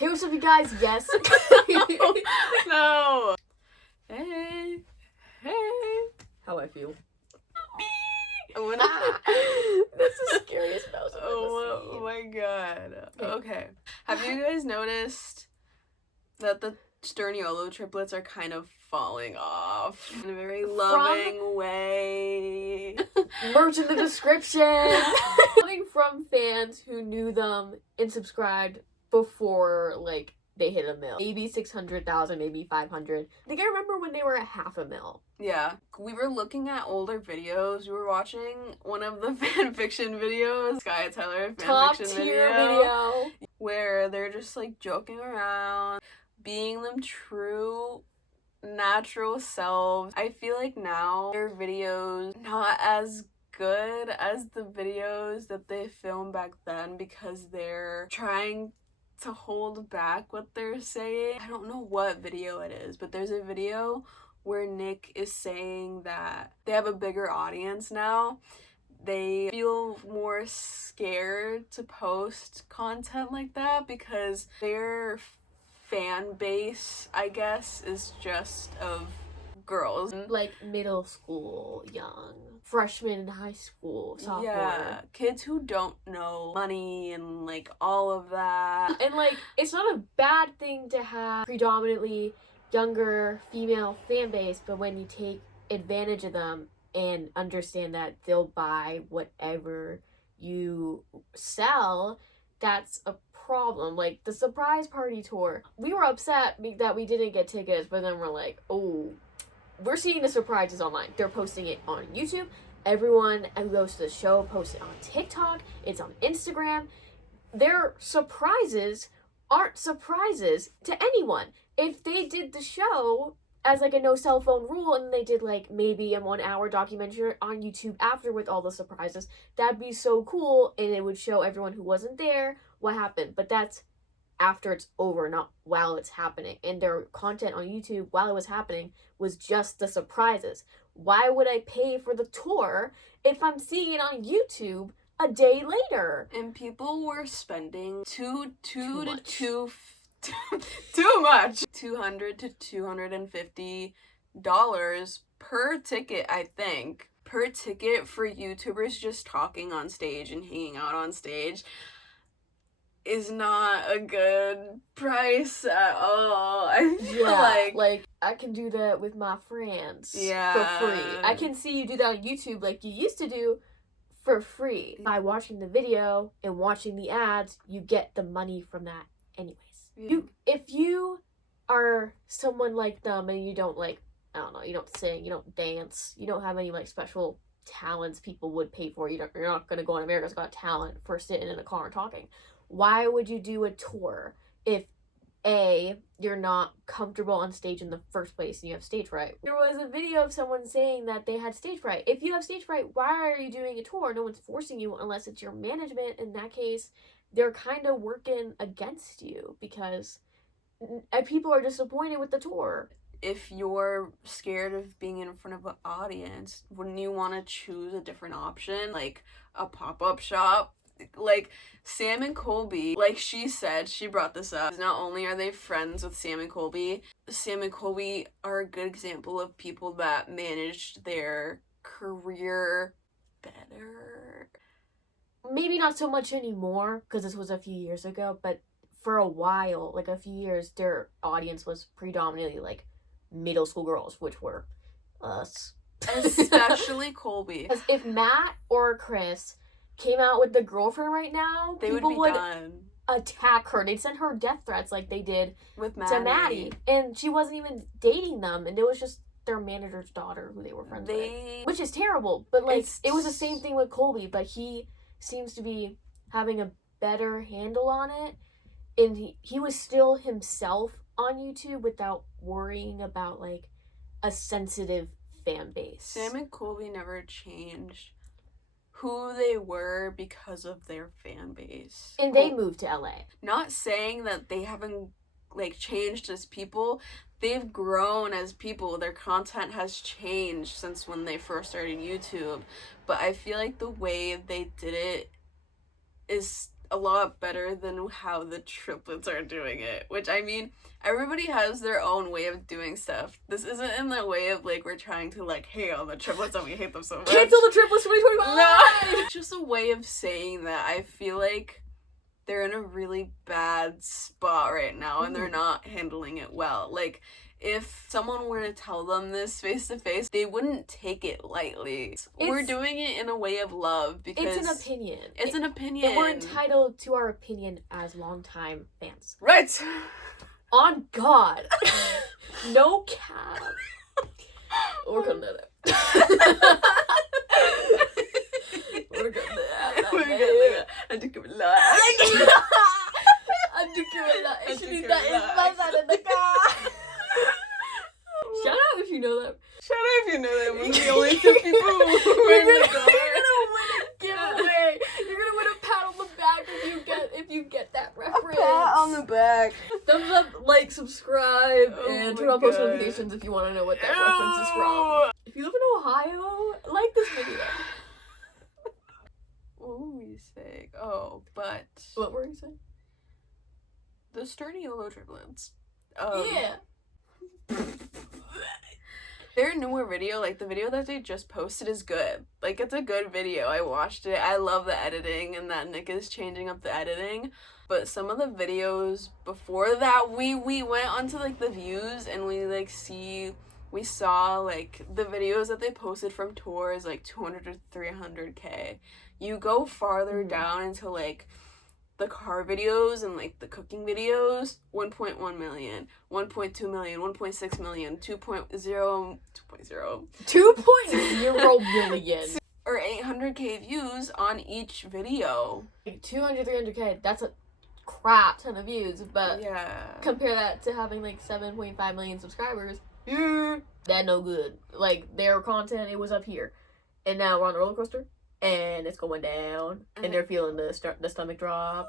Hey, what's up, you guys? Yes. No. Hey. How I feel. Ah. That's the scariest mouse I've ever Oh seen. my god. Okay. Have you guys noticed that the Sturniolo Triplets are kind of falling off in a very loving way? Merch in the description. Coming from fans who knew them and subscribed before, like, they hit 1 mil. Maybe 600,000, maybe 500. I think I remember when they were at 500,000. Yeah. We were looking at older videos. We were watching one of the fan fiction videos, Sky Tyler fan fiction video. Where they're just like joking around, being them true natural selves. I feel like now their videos not as good as the videos that they filmed back then because they're trying to hold back what they're saying. I don't know what video it is, but there's a video where Nick is saying that they have a bigger audience now. They feel more scared to post content like that because their fan base, I guess, is just of girls. Like middle school, young, freshmen in high school, sophomore. Yeah, kids who don't know money and like all of that. And like, it's not a bad thing to have predominantly younger female fan base, but when you take advantage of them and understand that they'll buy whatever you sell, that's a problem. Like the surprise party tour, we were upset that we didn't get tickets, but then we're like, oh, we're seeing the surprises online. They're posting it on YouTube. Everyone who goes to the show posts it on TikTok. It's on Instagram. Their surprises aren't surprises to anyone. If they did the show as like a no cell phone rule and they did like maybe a 1 hour documentary on YouTube after with all the surprises, that'd be so cool and it would show everyone who wasn't there what happened. But that's after it's over, not while it's happening. And their content on YouTube while it was happening was just the surprises. Why would I pay for the tour if I'm seeing it on YouTube a day later? And people were spending too much. $200 to $250 per ticket, I think. Per ticket for YouTubers just talking on stage and hanging out on stage is not a good price at all. I feel like I can do that with my friends for free. I can see you do that on YouTube like you used to do for free. By watching the video and watching the ads, you get the money from that anyways. If you are someone like them and you don't like, I don't know, you don't sing, you don't dance, you don't have any like special talents people would pay for, you're not gonna go on America's Got Talent for sitting in a car and talking. Why would you do a tour if A, you're not comfortable on stage in the first place and you have stage fright? There was a video of someone saying that they had stage fright. If you have stage fright, why are you doing a tour? No one's forcing you unless it's your management. In that case, they're kind of working against you because people are disappointed with the tour. If you're scared of being in front of an audience, wouldn't you want to choose a different option, like a pop-up shop? Like Sam and Colby, like she said, she brought this up. Not only are they friends with Sam and Colby are a good example of people that managed their career better. Maybe not so much anymore because this was a few years ago, but for a while, like a few years, their audience was predominantly like middle school girls, which were us. Especially Colby. Because if Matt or Chris came out with the girlfriend right now, people would attack her. They'd send her death threats like they did with Maddie. And she wasn't even dating them, and it was just their manager's daughter who they were friends with. Which is terrible. But like it was the same thing with Colby, but he seems to be having a better handle on it. And he was still himself on YouTube without worrying about like a sensitive fan base. Sam and Colby never changed who they were because of their fan base. And they moved to LA. Not saying that they haven't like changed as people. They've grown as people. Their content has changed since when they first started YouTube. But I feel like the way they did it is a lot better than how the triplets are doing it. Which, I mean, everybody has their own way of doing stuff. This isn't in the way of, like, we're trying to, like, hate on the triplets and we hate them so much. Cancel the triplets 2025! No! It's just a way of saying that I feel like they're in a really bad spot right now and they're not handling it well. Like, if someone were to tell them this face to face, they wouldn't take it lightly. We're doing it in a way of love because it's an opinion. It's an opinion. And we're entitled to our opinion as longtime fans. Right. On God. No cap. We're cutting that out. We're cutting that out. Shout out if you know that. Shout out if you know that we're the only two people who were in the car. You're gonna win a giveaway. You're gonna win a pat on the back if you get that reference. A pat on the back. Thumbs up, like, subscribe, Oh and my turn on post God. notifications if you want to know what that reference is from. If you live in Ohio, like this video. What were we saying? Oh, but What were you saying? the Sturniolo Triplets. Yeah. Their newer video, like the video that they just posted, is good. Like, it's a good video. I watched it. I love the editing and that Nick is changing up the editing. But some of the videos before that, we went onto, like, the views and we saw, like, the videos that they posted from tours, like, 200 to 300K. You go farther down into, like, the car videos and, like, the cooking videos, 1.1 million, 1.2 million, 1.6 million, 2.0 million. or 800K views on each video. Like 200, 300K, that's a crap ton of views, but Yeah. compare that to having, like, 7.5 million subscribers. That no good. Like, their content, it was up here. And now we're on the roller coaster. And it's going down, and they're feeling the stomach drop.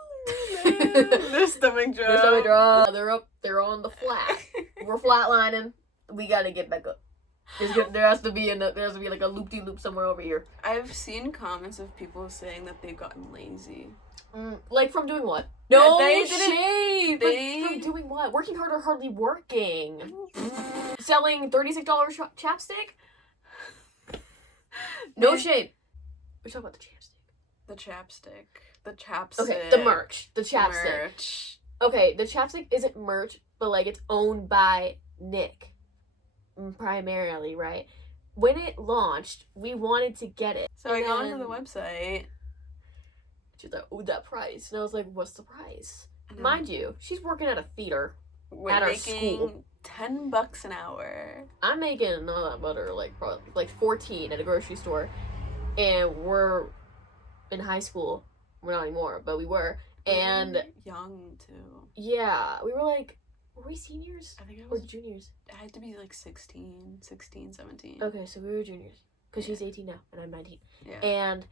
The stomach drop. The stomach drop. They're up. They're on the flat. We're flatlining. We gotta get back up. There has to be like a loop-de-loop somewhere over here. I've seen comments of people saying that they've gotten lazy. Like, from doing what? No They shade. they- From doing what? Working hard or hardly working? Selling $36 chapstick? No shade. We're talking about the chapstick. The chapstick. Okay, the merch. The chapstick. Merch. Okay, the chapstick isn't merch, but, like, it's owned by Nick. Primarily, right? When it launched, we wanted to get it. So I got onto the website. She's like, ooh, that price. And I was like, what's the price? And Mind you, she's working at a theater. we're at our making school. $10 an hour. I'm making none of that butter, like, probably, like, 14 at a grocery store. And we're in high school. We're not anymore, but we were. And We're young too. yeah, we were like, were we seniors? I think I Or was. juniors? I had to be like 16, 17. Okay, so we were juniors. Because she's 18 now, and I'm 19. Yeah. And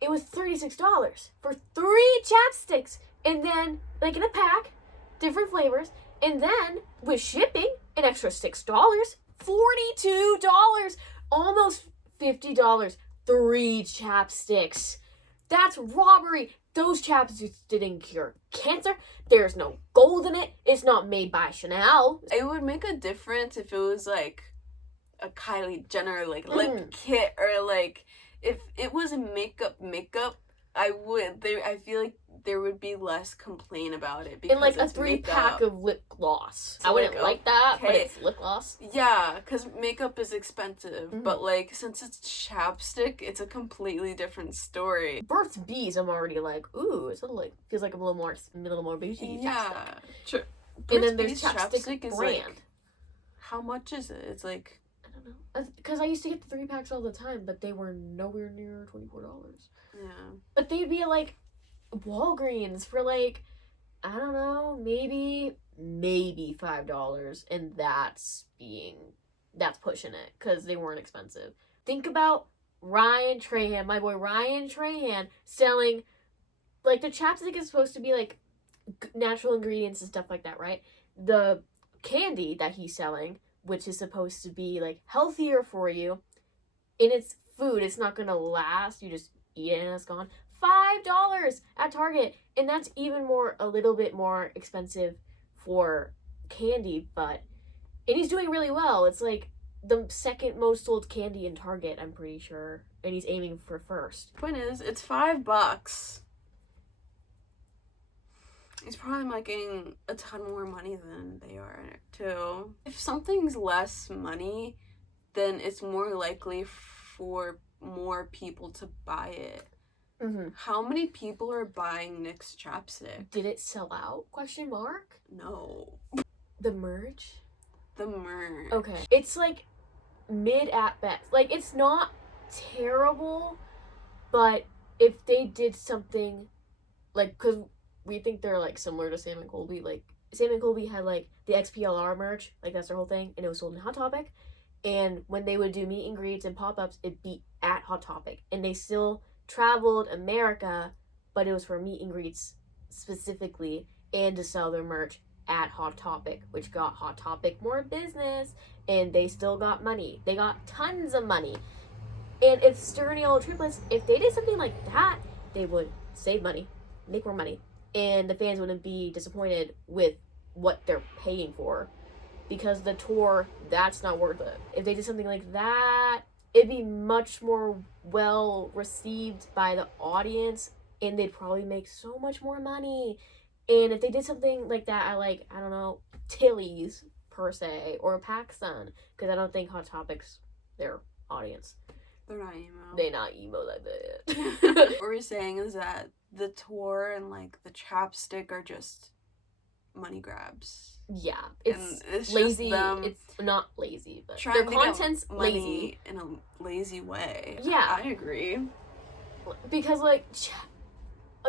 it was $36 for 3 chapsticks. And then, like, in a pack, different flavors. And then, with shipping, an extra $6. $42. Almost $50. 3 chapsticks. That's robbery. Those chapsticks didn't cure cancer. There's no gold in it. It's not made by Chanel. It would make a difference if it was like a Kylie Jenner like lip kit, or like if it was makeup. I feel like there would be less complaint about it because And, like, a it's 3-pack makeup. of lip gloss. It's I wouldn't like, like that, but okay. it's lip gloss. Yeah, because makeup is expensive, but like since it's chapstick, it's a completely different story. Burt's Bees, I'm already like, ooh, it's a little, like, feels like a little more bougie. Yeah, sure. And then there's chapstick is brand. like, how much is it? It's like, I don't know. Because I used to get the 3-packs all the time, but they were nowhere near $24. yeah. But they'd be at, like, Walgreens for, like, I don't know, maybe $5. And that's pushing it, because they weren't expensive. Think about Ryan Trahan, my boy Ryan Trahan, selling, like, the chapstick is supposed to be, like, natural ingredients and stuff like that, right? The candy that he's selling, which is supposed to be, like, healthier for you, in its food, it's not gonna last, you just eat it and it's gone. $5 at Target. And that's even a little bit more expensive for candy, and he's doing really well. It's like the second most sold candy in Target, I'm pretty sure. And he's aiming for first. Point is, it's $5. He's probably making a ton more money than they are, too. If something's less money, then it's more likely for more people to buy it. Mm-hmm. How many people are buying NYX chapstick? Did it sell out? Question mark? No. The merch? The merch. Okay. It's like mid at best. Like, it's not terrible, but if they did something like, because we think they're like similar to Sam and Colby. Like, Sam and Colby had like the XPLR merch, like that's their whole thing, and it was sold in Hot Topic. And when they would do meet and greets and pop-ups, it'd be at Hot Topic. And they still traveled America, but it was for meet and greets specifically and to sell their merch at Hot Topic, which got Hot Topic more business, and they still got money. They got tons of money. And if Sturniolo Triplets, if they did something like that, they would save money, make more money, and the fans wouldn't be disappointed with what they're paying for, because the tour, that's not worth it. If they did something like that, it'd be much more well received by the audience, and they'd probably make so much more money. And if they did something like that at, like, I don't know, Tilly's per se, or PacSun, because I don't think Hot Topic's their audience. They're not emo. They're not emo like that. What we're saying is that the tour and like the chapstick are just money grabs. Yeah, it's lazy. Just them it's not lazy, but trying their to content's get money lazy in a lazy way. Yeah, I agree. Because like,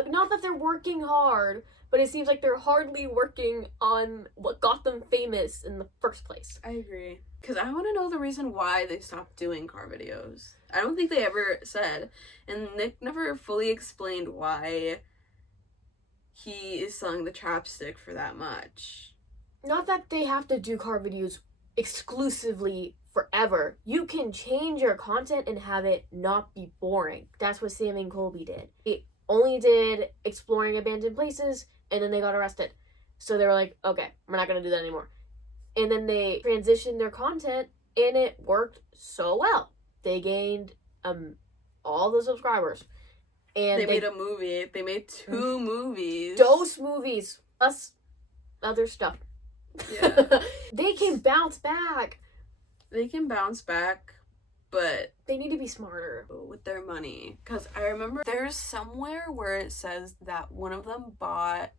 not that they're working hard, but it seems like they're hardly working on what got them famous in the first place. I agree. Because I want to know the reason why they stopped doing car videos. I don't think they ever said. And Nick never fully explained why he is selling the chapstick for that much. Not that they have to do car videos exclusively forever. You can change your content and have it not be boring. That's what Sam and Colby did. They only did exploring abandoned places, and then they got arrested. So they were like, okay, we're not going to do that anymore. And then they transitioned their content, and it worked so well. They gained all the subscribers. And they made a movie. They made 2 movies. Those movies, plus other stuff. Yeah. They can bounce back. They can bounce back, but they need to be smarter with their money. Because I remember there's somewhere where it says that one of them bought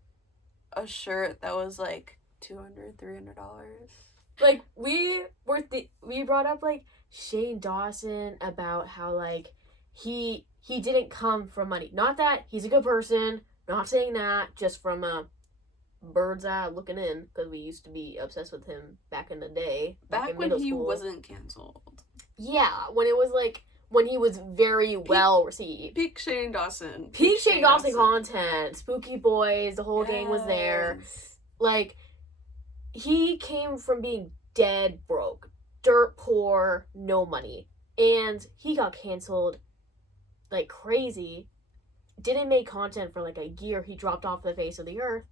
a shirt that was like $200-$300. Like, we brought up like Shane Dawson about how like he didn't come from money. Not that he's a good person, not saying that, just from a bird's eye looking in, because we used to be obsessed with him back in the day. Back when he wasn't canceled. Yeah, when it was like, when he was very well received. Peak Shane Dawson. Peak Shane Dawson content. Spooky Boys, the whole gang was there. Like, he came from being dead broke, dirt poor, no money. And he got canceled like crazy. Didn't make content for like a year. He dropped off the face of the earth.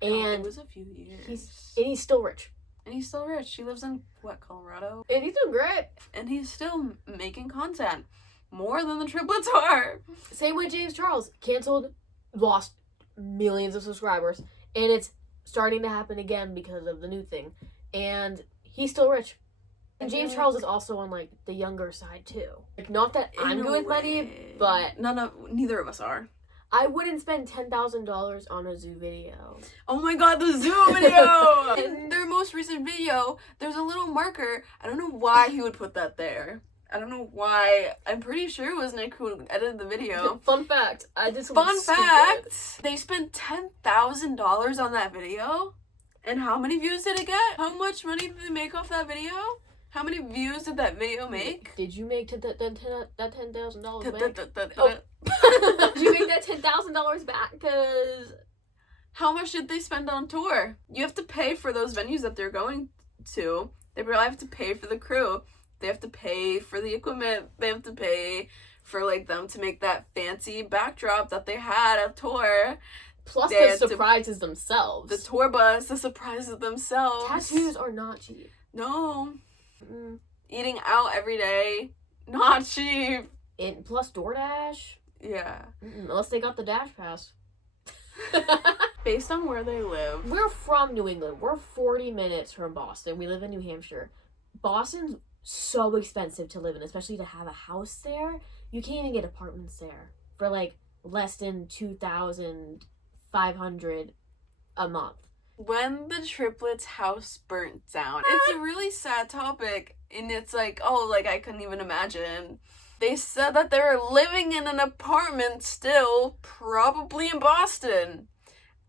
And it was a few years. He's still rich. And he's still rich. He lives in, Colorado? And he's doing great. And he's still making content. More than the triplets are. Same with James Charles. Canceled, lost millions of subscribers. And it's starting to happen again because of the new thing. And he's still rich. And James Charles is also on, like, the younger side, too. Like, not that I'm good with money, but... Neither of us are. I wouldn't spend $10,000 on a zoo video. Oh my god, the zoo video! In their most recent video, there's a little marker. I don't know why he would put that there. I don't know why. I'm pretty sure it was Nick who edited the video. Fun fact. I did something Fun fact! They spent $10,000 on that video? And how many views did it get? How much money did they make off that video? How many views did that video make? Did you make that $10,000 back? Oh. Did you make that $10,000 back? Because how much did they spend on tour? You have to pay for those venues that they're going to. They probably have to pay for the crew. They have to pay for the equipment. They have to pay for like them to make that fancy backdrop that they had at tour. Plus They the had to- surprises themselves. The tour bus, the surprises themselves. Tattoos are not cheap. No. Mm. Eating out every day, not cheap. And plus DoorDash. Yeah. Unless they got the Dash Pass. Based on where they live. We're from New England. We're 40 minutes from Boston. We live in New Hampshire. Boston's so expensive to live in, especially to have a house there. You can't even get apartments there for like less than $2,500 a month. When the Triplets house burnt down, it's a really sad topic, and it's like, oh, like I couldn't even imagine. They said that they were living in an apartment still, probably in Boston,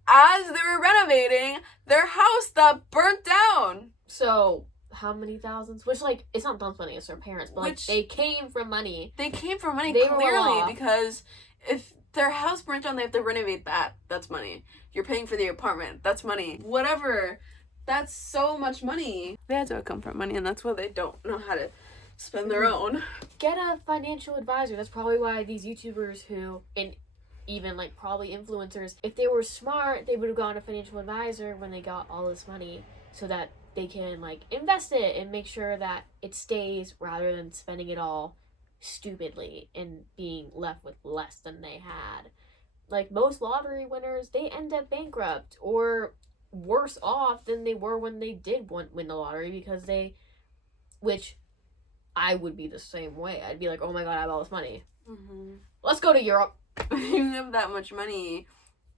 as they were renovating their house that burnt down. So, how many thousands? Which, like, it's not Don's money, it's their parents, but, like, Which- they came from money. They came from money, They were clearly, well off. because if their house burnt down, they have to renovate that. That's money. You're paying for the apartment. That's money. Whatever. That's so much money. They had to come from money, and that's why they don't know how to spend their own. Get a financial advisor. That's probably why these YouTubers who, and even, like, probably influencers, if they were smart, they would have gone to a financial advisor when they got all this money so that they can, like, invest it and make sure that it stays rather than spending it all stupidly and being left with less than they had. Like, most lottery winners, they end up bankrupt or worse off than they were when they did win the lottery, because which I would be the same way. I'd be like, oh my god, I have all this money. Mm-hmm. Let's go to Europe. You have that much money,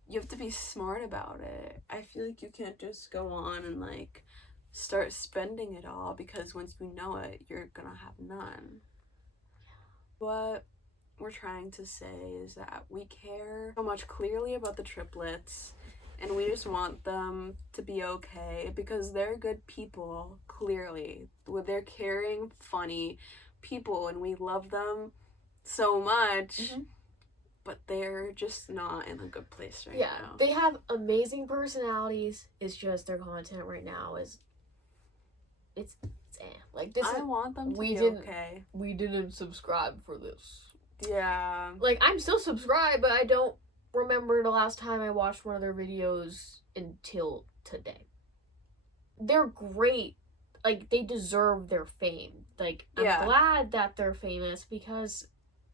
you have to be smart about it. I feel like you can't just go on and like start spending it all, because once you know it, you're gonna have none. What we're trying to say is that we care so much clearly about the Triplets, and we just want them to be okay, because they're good people, clearly. They're caring, funny people, and we love them so much. Mm-hmm. But they're just not in a good place right now. They have amazing personalities. It's just their content right now is it's like this. I want them to we be didn't- okay. We didn't subscribe for this. Yeah. Like, I'm still subscribed, but I don't remember the last time I watched one of their videos until today. They're great. Like, they deserve their fame. Like, I'm Yeah. glad that they're famous because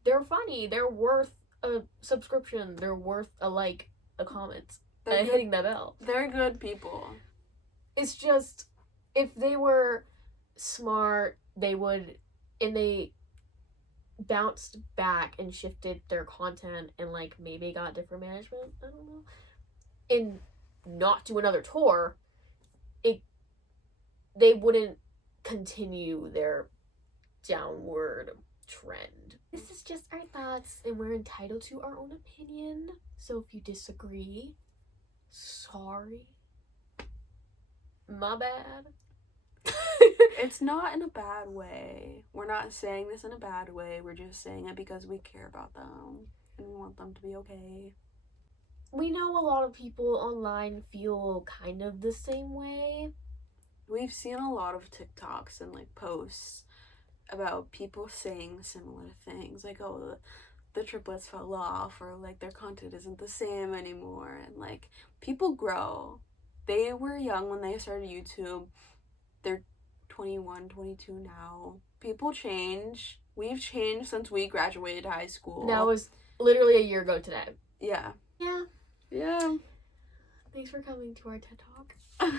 they're funny. They're worth a subscription. They're worth a like, a comment, They're and good, hitting that bell. they're good people. It's just, if they were smart, they would, and they bounced back and shifted their content and, like, maybe got different management, I don't know, and not do another tour, they wouldn't continue their downward trend. This is just our thoughts, and we're entitled to our own opinion, so if you disagree, sorry. My bad. It's not in a bad way. We're not saying this in a bad way. We're just saying it because we care about them and we want them to be okay. We know a lot of people online feel kind of the same way. We've seen a lot of TikToks and like posts about people saying similar things, like, oh, the Triplets fell off, or like their content isn't the same anymore. And like, people grow. They were young when they started YouTube. They're 21, 22 now. People change. We've changed since we graduated high school. That was literally a year ago today. Yeah. Yeah. Yeah. Thanks for coming to our TED Talk.